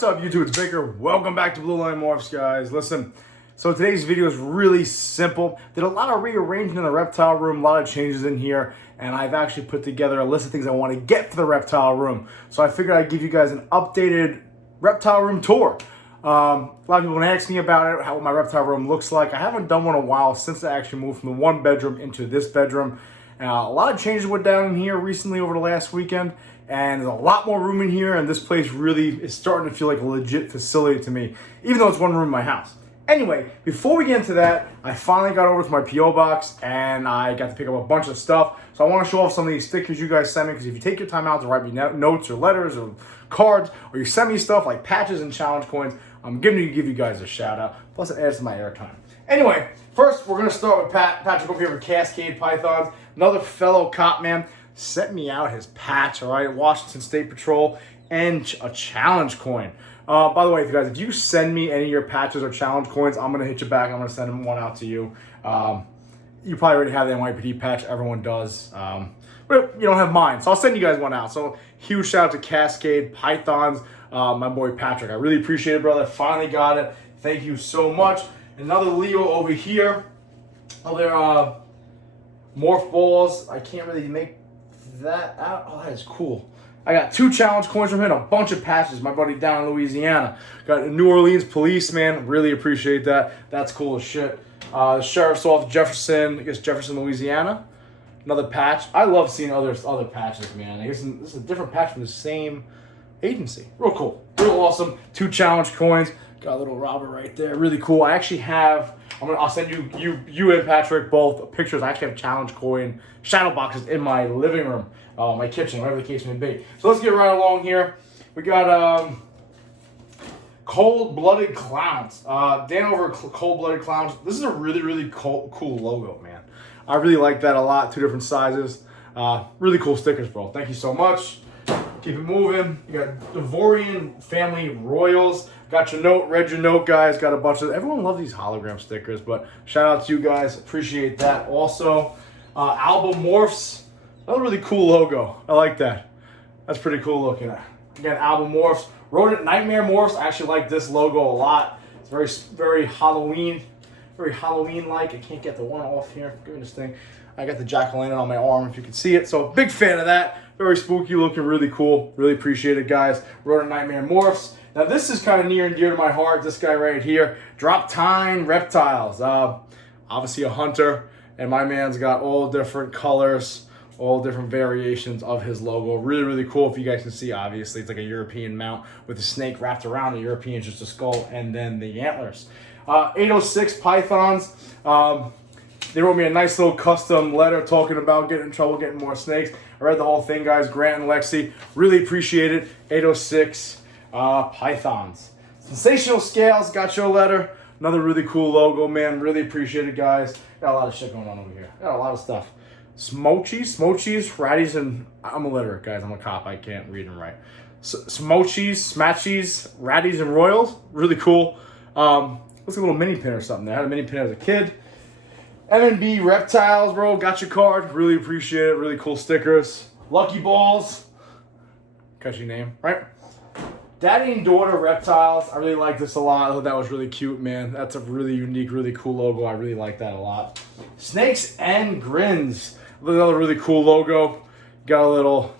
What's up, YouTube? It's Baker. Welcome back to Blue Line Morphs, guys. Listen, so today's video is really simple. Did a lot of rearranging in the reptile room, a lot of changes in here, and I've actually put together a list of things I want to get for the reptile room. So I figured I'd give you guys an updated reptile room tour. A lot of people ask me about it, how my reptile room looks like. I haven't done one in a while since I actually moved from the one bedroom into this bedroom. A lot of changes went down in here recently over the last weekend, and there's a lot more room in here, and this place really is starting to feel like a legit facility to me, even though it's one room in my house. Anyway, before we get into that, I finally got over to my P.O. box, and I got to pick up a bunch of stuff. So I want to show off some of these stickers you guys sent me, because if you take your time out to write me notes or letters or cards, or you send me stuff like patches and challenge coins, I'm going to give you guys a shout out. Plus, it adds to my airtime. Anyway, first we're going to start with Patchogue over here with Cascade Pythons. Another fellow cop man sent me out his patch, all right, Washington State Patrol, and a challenge coin. By the way, if you send me any of your patches or challenge coins, I'm going to hit you back. I'm going to send one out to you. You probably already have the NYPD patch. Everyone does. But you don't have mine, so I'll send you guys one out. So huge shout out to Cascade Pythons, my boy Patrick. I really appreciate it, brother. Finally got it. Thank you so much. Another Leo over here. Other morph balls. I can't really make that out. Oh, that is cool. I got 2 challenge coins from him, a bunch of patches. My buddy down in Louisiana. Got a New Orleans policeman. Really appreciate that. That's cool as shit. The sheriff's office, Jefferson, Louisiana. Another patch. I love seeing other patches, man. I guess this is a different patch from the same agency. Real cool. Real awesome. 2 challenge coins. Got a little Robert right there. Really cool. I actually have, I'll send you and Patrick both pictures. I actually have challenge coin shadow boxes in my living room, my kitchen, whatever the case may be. So let's get right along here. We got Cold-Blooded Clowns. Dan over Cold-Blooded Clowns. This is a really cool logo, man. I really like that a lot. 2 different sizes. Really cool stickers, bro. Thank you so much. Keep it moving. You got Devorian Family Royals. Got your note, read your note, guys. Got a bunch of, everyone loves these hologram stickers, but shout out to you guys. Appreciate that. Also, Album Morphs. Another really cool logo. I like that. That's pretty cool looking. Again, Album Morphs. Rodent Nightmare Morphs. I actually like this logo a lot. It's very Halloween. Very Halloween-like. I can't get the one off here. Give me this thing. I got the jack-o'-lantern on my arm, if you can see it. So, big fan of that. Very spooky looking, really cool. Really appreciate it, guys. Rodent Nightmare Morphs. Now, this is kind of near and dear to my heart. This guy right here. Drop-Tine Reptiles. Obviously a hunter. And my man's got all different colors, all different variations of his logo. Really cool. If you guys can see, obviously, it's like a European mount with a snake wrapped around it. European, just a skull, and then the antlers. 806 Pythons. They wrote me a nice little custom letter talking about getting in trouble, getting more snakes. I read the whole thing, guys. Grant and Lexi. Really appreciate it. 806 Pythons. Sensational Scales. Got your letter. Another really cool logo, man. Really appreciate it, guys. Got a lot of shit going on over here. Got a lot of stuff. Smochies, Ratties, and I'm illiterate, guys. I'm a cop. I can't read and write. Smochies, Smatchies, Ratties, and Royals. Really cool. Looks like a little mini pin or something there. I had a mini pin as a kid. M&B Reptiles, bro. Got your card. Really appreciate it. Really cool stickers. Lucky Balls. Catchy name, right? Daddy and Daughter Reptiles. I really like this a lot. I thought that was really cute, man. That's a really unique, really cool logo. I really like that a lot. Snakes and Grins. Another really cool logo. Got a little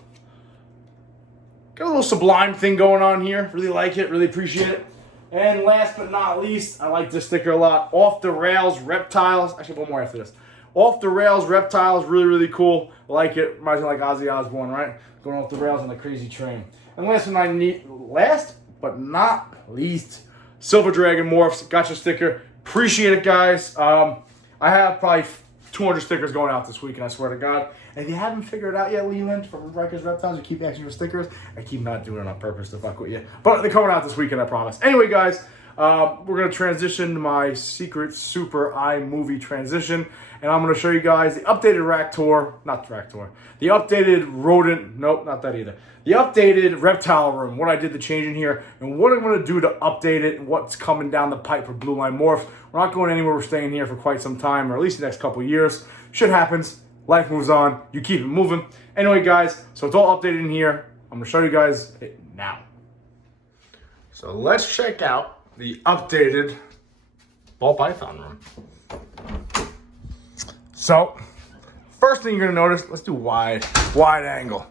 Sublime thing going on here. Really like it. Really appreciate it. And last but not least, I like this sticker a lot. Off the Rails Reptiles. Actually, one more after this. Off the Rails Reptiles. Really cool. I like it. Reminds me like Ozzy Osbourne, right? Going off the rails on the crazy train. And last but not least, Silver Dragon Morphs. Got your sticker. Appreciate it, guys. I have probably 200 stickers going out this week, and I swear to God. And if you haven't figured it out yet, Leland, from Rikers Reptiles, you keep asking for stickers. I keep not doing it on purpose to fuck with you. But they're coming out this weekend, I promise. Anyway, guys, we're going to transition to my Secret Super iMovie transition. And I'm going to show you guys the updated the updated rodent, nope, not that either. The updated reptile room, what I did to change in here, and what I'm going to do to update it, and what's coming down the pipe for Blue Line Morphs. We're not going anywhere. We're staying here for quite some time, or at least the next couple of years. Shit happens. Life moves on. You keep it moving. Anyway, guys, so it's all updated in here. I'm going to show you guys it now. So let's check out the updated ball python room. So first thing you're gonna notice, let's do wide angle.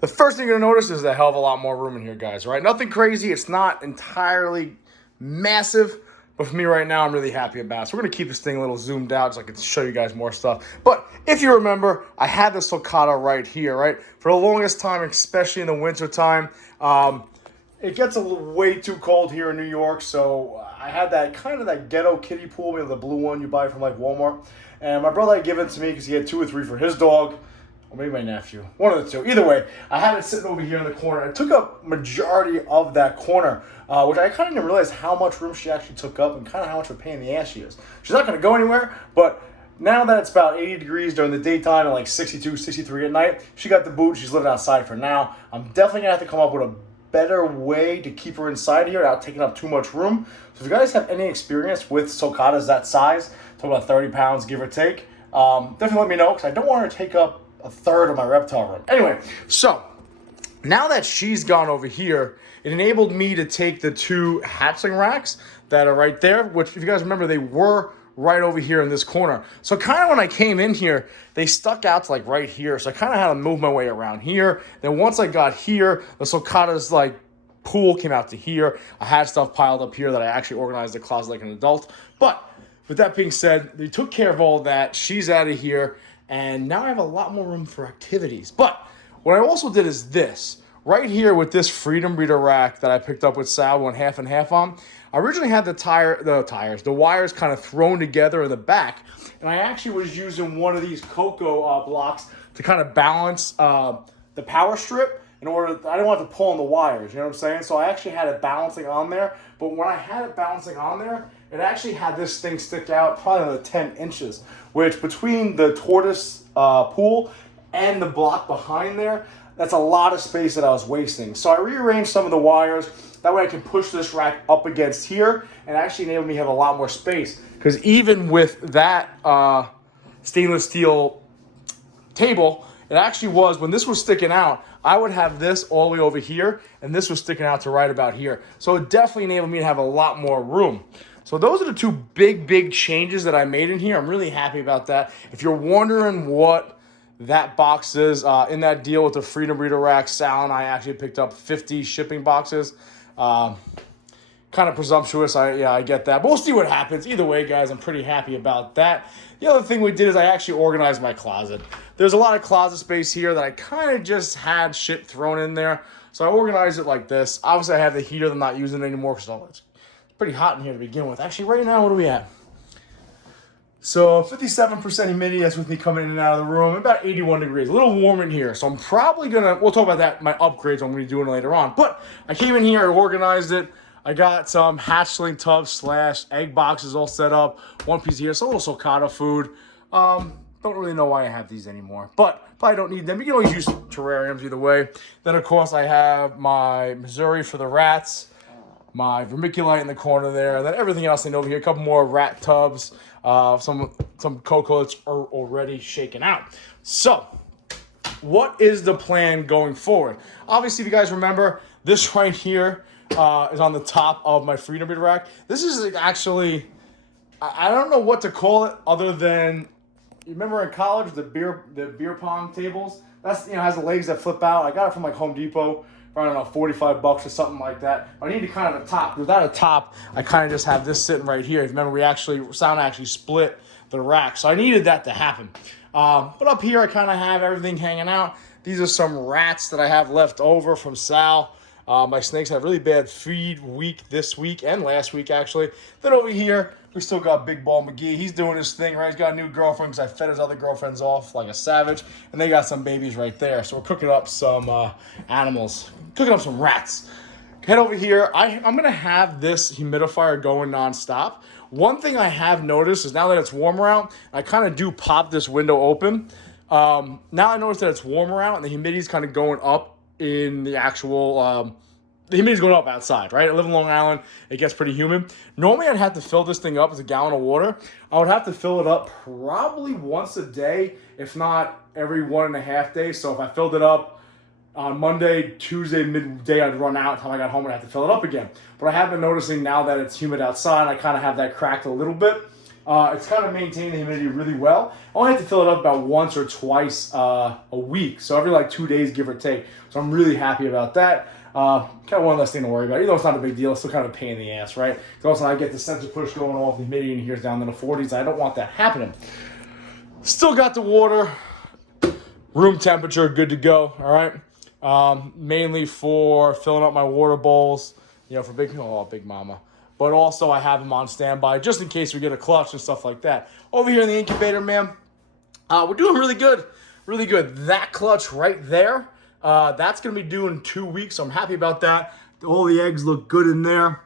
The first thing you're gonna notice is a hell of a lot more room in here, guys, right? Nothing crazy, it's not entirely massive, but for me right now, I'm really happy about it. So we're gonna keep this thing a little zoomed out so I can show you guys more stuff. But if you remember, I had this sulcata right here, right? For the longest time, especially in the winter time, it gets way too cold here in New York, so I had that kind of that ghetto kiddie pool, maybe the blue one you buy from like Walmart. And my brother had given it to me because he had 2 or 3 for his dog, or maybe my nephew, one of the two. Either way, I had it sitting over here in the corner. It took up majority of that corner, which I kind of didn't realize how much room she actually took up and kind of how much of a pain in the ass she is. She's not going to go anywhere, but now that it's about 80 degrees during the daytime and like 62, 63 at night, she got the boot. She's living outside for now. I'm definitely going to have to come up with a better way to keep her inside here without taking up too much room. So if you guys have any experience with sulcatas that size, talk about 30 pounds, give or take, definitely let me know because I don't want her to take up a third of my reptile room. Anyway, so now that she's gone over here, it enabled me to take the 2 hatchling racks that are right there, which if you guys remember, they were right over here in this corner. So kind of when I came in here, they stuck out to like right here. So I kind of had to move my way around here. Then once I got here, the sulcata's like pool came out to here. I had stuff piled up here that I actually organized the closet like an adult. But with that being said, they took care of all that. She's out of here. And now I have a lot more room for activities. But what I also did is this. Right here with this Freedom Breeder rack that I picked up with Sal, went half and half on. I originally had the wires kind of thrown together in the back. And I actually was using one of these cocoa blocks to kind of balance the power strip. I didn't want to pull on the wires, you know what I'm saying? So I actually had it balancing on there. But when I had it balancing on there, it actually had this thing stick out probably another 10 inches, which between the tortoise pool and the block behind there, that's a lot of space that I was wasting. So I rearranged some of the wires. That way I can push this rack up against here and actually enable me to have a lot more space. Because even with that stainless steel table, it actually was, when this was sticking out, I would have this all the way over here, and this was sticking out to right about here. So it definitely enabled me to have a lot more room. So those are the 2 big changes that I made in here. I'm really happy about that. If you're wondering what that box is, in that deal with the Freedom Breeder rack, Sal and I actually picked up 50 shipping boxes. Kind of presumptuous, I get that. But we'll see what happens. Either way, guys, I'm pretty happy about that. The other thing we did is I actually organized my closet. There's a lot of closet space here that I kind of just had shit thrown in there. So I organized it like this. Obviously, I have the heater that I'm not using anymore because it's pretty hot in here to begin with. Actually, right now, what are we at? So 57% humidity, that's with me coming in and out of the room. About 81 degrees, a little warm in here. So I'm probably we'll talk about that, my upgrades I'm gonna be doing later on. But I came in here, I organized it. I got some hatchling tubs / egg boxes all set up. One piece here, so a little sulcata food. Don't really know why I have these anymore, but probably don't need them. You can always use terrariums either way. Then of course I have my Missouri for the rats, my vermiculite in the corner there, and then everything else in over here. A couple more rat tubs, some cocoa that's already shaken out. So what is the plan going forward? Obviously, if you guys remember, this right here is on the top of my Freedom Breeder rack. This is actually, I don't know what to call it other than, you remember in college the beer pong tables? That's, has the legs that flip out. I got it from like Home Depot for, I don't know, $45 or something like that. I need to kind of a top. Without a top, I kind of just have this sitting right here. If you remember, Sound actually split the rack, so I needed that to happen. But up here, I kind of have everything hanging out. These are some rats that I have left over from Sal. My snakes have really bad feed week this week and last week, actually. Then over here, we still got Big Ball McGee. He's doing his thing, right? He's got a new girlfriend because I fed his other girlfriends off like a savage. And they got some babies right there. So we're cooking up some animals, cooking up some rats. Head over here. I'm going to have this humidifier going nonstop. One thing I have noticed is now that it's warmer out, I kind of do pop this window open. Now I notice that it's warmer out and the humidity's kind of going up in the actual, the humidity's going up outside, right? I live in Long Island. It gets pretty humid. Normally, I'd have to fill this thing up with a gallon of water. I would have to fill it up probably once a day, if not every 1.5 days. So if I filled it up on Monday, Tuesday, midday, I'd run out. Until I got home, I'd have to fill it up again. But I have been noticing now that it's humid outside, I kind of have that cracked a little bit. It's kind of maintaining the humidity really well. I only have to fill it up about once or twice a week. So every like 2 days, give or take. So I'm really happy about that. Kind of one less thing to worry about. Even though it's not a big deal, it's still kind of a pain in the ass, right? So also I get the sensor push going off, the humidity in here is down in the 40s. I don't want that happening. Still got the water, room temperature, good to go, all right? Mainly for filling up my water bowls, you know, for Big Mama. But also I have them on standby just in case we get a clutch and stuff like that. Over here in the incubator, man, we're doing really good, really good. That clutch right there, that's going to be due in 2 weeks, so I'm happy about that. All the eggs look good in there.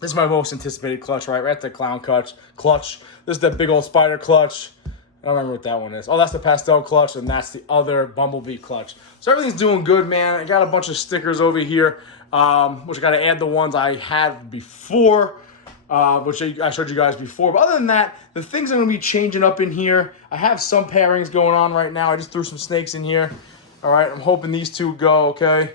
This is my most anticipated clutch, right? Right at the clown clutch. This is the big old spider clutch. I don't remember what that one is. Oh, that's the pastel clutch, and that's the other bumblebee clutch. So everything's doing good, man. I got a bunch of stickers over here, which I got to add the ones I had before, which I showed you guys before. But other than that, the things I'm going to be changing up in here, I have some pairings going on right now. I just threw some snakes in here. All right, I'm hoping these two go, okay?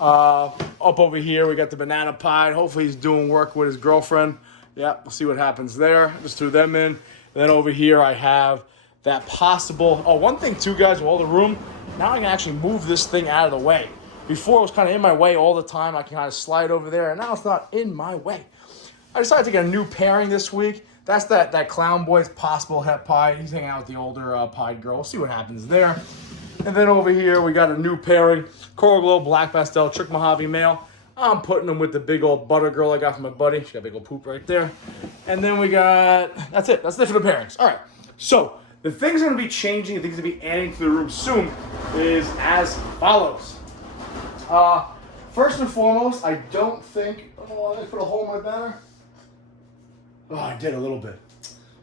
Up over here, we got the banana pie. Hopefully he's doing work with his girlfriend. Yeah, we'll see what happens there. Just threw them in. And then over here, I have that possible... Oh, one thing too, guys, with all the room, now I can actually move this thing out of the way. Before, it was kind of in my way all the time. I can kind of slide over there, and now it's not in my way. I decided to get a new pairing this week. That's that Clown Boy's possible het pie. He's hanging out with the older pied girl. We'll see what happens there. And then over here, we got a new pairing. Coral Glow Black Pastel Trick Mojave Male. I'm putting them with the big old butter girl I got from my buddy. She got a big old poop right there. And then we got... That's it. That's it for the pairings. All right. So... the things going to be changing, the things going to be adding to the room soon is as follows. First and foremost, I don't think... Oh, I put a hole in my banner. Oh, I did a little bit.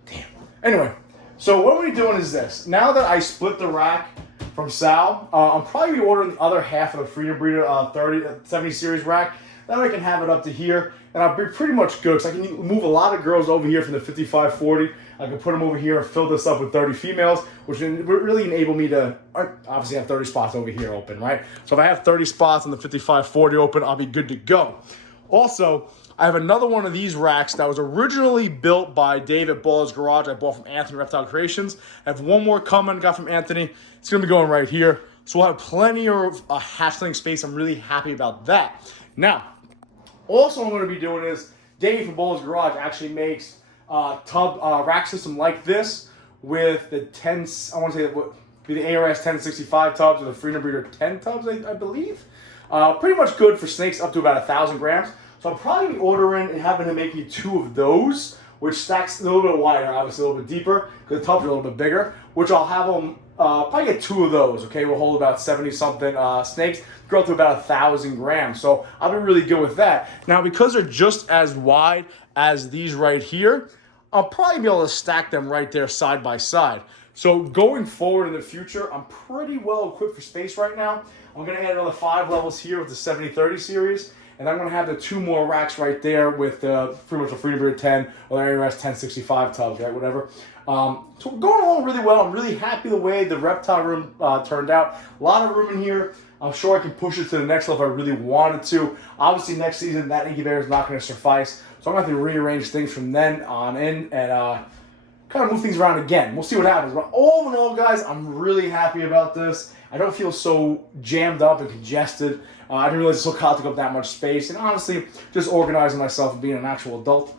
Damn. Anyway, so what we're doing is this. Now that I split the rack from Sal, I'm probably going to be ordering the other half of the Freedom Breeder 70 series rack. Then I can have it up to here, and I'll be pretty much good, because I can move a lot of girls over here from the 55-40. I can put them over here and fill this up with 30 females, which will really enable me to obviously have 30 spots over here open, right? So if I have 30 spots on the 55-40 open, I'll be good to go. Also, I have another one of these racks that was originally built by Dave at Baller's Garage. I bought from Anthony Reptile Creations. I have one more coming, got from Anthony. It's going to be going right here. So we'll have plenty of hatchling space. I'm really happy about that. Now, also what I'm going to be doing is Dave from Baller's Garage actually makes tub rack system like this with the 10, I want to say it would be the ARS 1065 tubs or the Freedom Breeder 10 tubs, I believe. Pretty much good for snakes up to about 1,000 grams. So I'll probably be ordering and having to make me 2 of those, which stacks a little bit wider, obviously a little bit deeper, because the tubs are a little bit bigger, which I'll have them, probably get 2 of those, okay? We'll hold about 70-something snakes, grow up to about 1,000 grams. So I'll be really good with that. Now, because they're just as wide as these right here, I'll probably be able to stack them right there side by side. So going forward in the future, I'm pretty well equipped for space right now. I'm going to add another 5 levels here with the 70-30 series. And I'm going to have the 2 more racks right there with pretty much a Freedom Breeder 10 or the ARS 1065 tubs, right, whatever. So going along really well. I'm really happy the way the reptile room turned out. A lot of room in here. I'm sure I can push it to the next level if I really wanted to. Obviously, next season, that incubator is not going to suffice. So I'm going to have to rearrange things from then on in and kind of move things around again. We'll see what happens. But all in all, guys, I'm really happy about this. I don't feel so jammed up and congested. I didn't realize this will take up that much space. And honestly, just organizing myself and being an actual adult.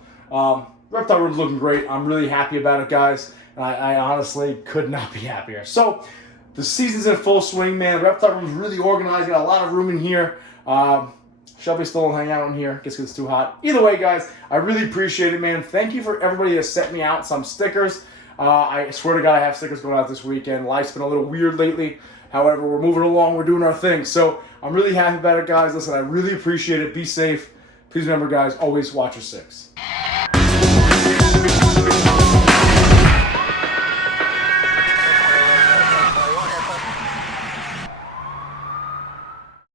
Reptile room's looking great. I'm really happy about it, guys. And I honestly could not be happier. So the season's in full swing, man. Reptile room's really organized. Got a lot of room in here. Shelby's still hanging out in here. Guess it's too hot. Either way, guys, I really appreciate it, man. Thank you for everybody that sent me out some stickers. I swear to God, I have stickers going out this weekend. Life's been a little weird lately. However, we're moving along. We're doing our thing. So I'm really happy about it, guys. Listen, I really appreciate it. Be safe. Please remember, guys, always watch your 6.